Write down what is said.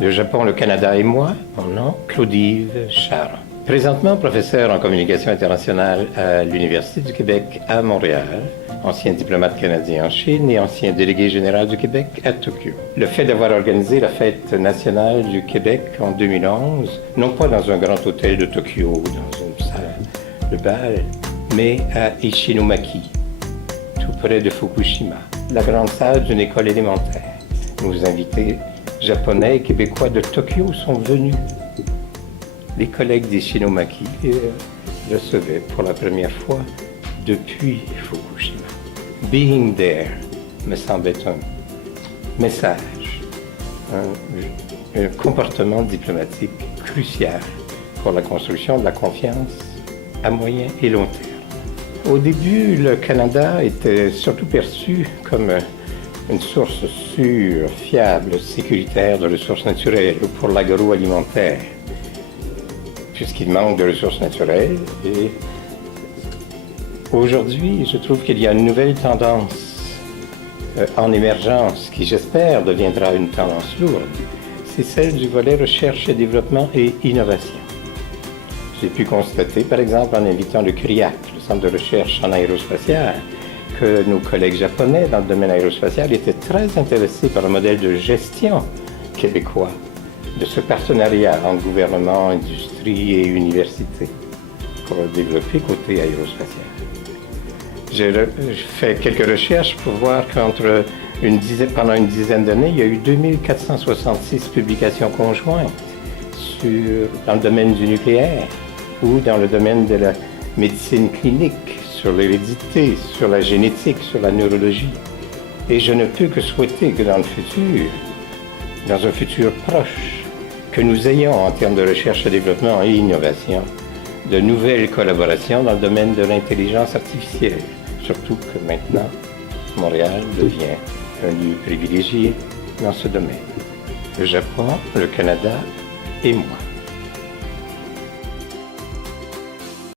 Le Japon, le Canada et moi, mon nom, Claude-Yves Charles. Présentement professeur en communication internationale à l'Université du Québec à Montréal, ancien diplomate canadien en Chine et ancien délégué général du Québec à Tokyo. Le fait d'avoir organisé la fête nationale du Québec en 2011, non pas dans un grand hôtel de Tokyo ou dans une salle de bal, mais à Ishinomaki, tout près de Fukushima, la grande salle d'une école élémentaire. Nos invités japonais et québécois de Tokyo sont venus. Les collègues d'Ishinomaki recevaient pour la première fois depuis Fukushima. Being there me semble être un message, un comportement diplomatique crucial pour la construction de la confiance à moyen et long terme. Au début, le Canada était surtout perçu comme une source sûre, fiable, sécuritaire de ressources naturelles ou pour l'agroalimentaire, puisqu'il manque de ressources naturelles. Et aujourd'hui, je trouve qu'il y a une nouvelle tendance en émergence qui, j'espère, deviendra une tendance lourde. C'est celle du volet recherche et développement et innovation. J'ai pu constater, par exemple, en invitant le CRIAC, le Centre de recherche en aérospatial, que nos collègues japonais dans le domaine aérospatial étaient très intéressés par le modèle de gestion québécois, de ce partenariat entre gouvernement, industrie et université pour développer côté aérospatial. J'ai fait quelques recherches pour voir pendant une dizaine d'années, il y a eu 2466 publications conjointes dans le domaine du nucléaire ou dans le domaine de la médecine clinique, sur l'hérédité, sur la génétique, sur la neurologie. Et je ne peux que souhaiter que dans le futur, dans un futur proche, que nous ayons en termes de recherche et développement et innovation, de nouvelles collaborations dans le domaine de l'intelligence artificielle. Surtout que maintenant, Montréal devient un lieu privilégié dans ce domaine. Le Japon, le Canada et moi.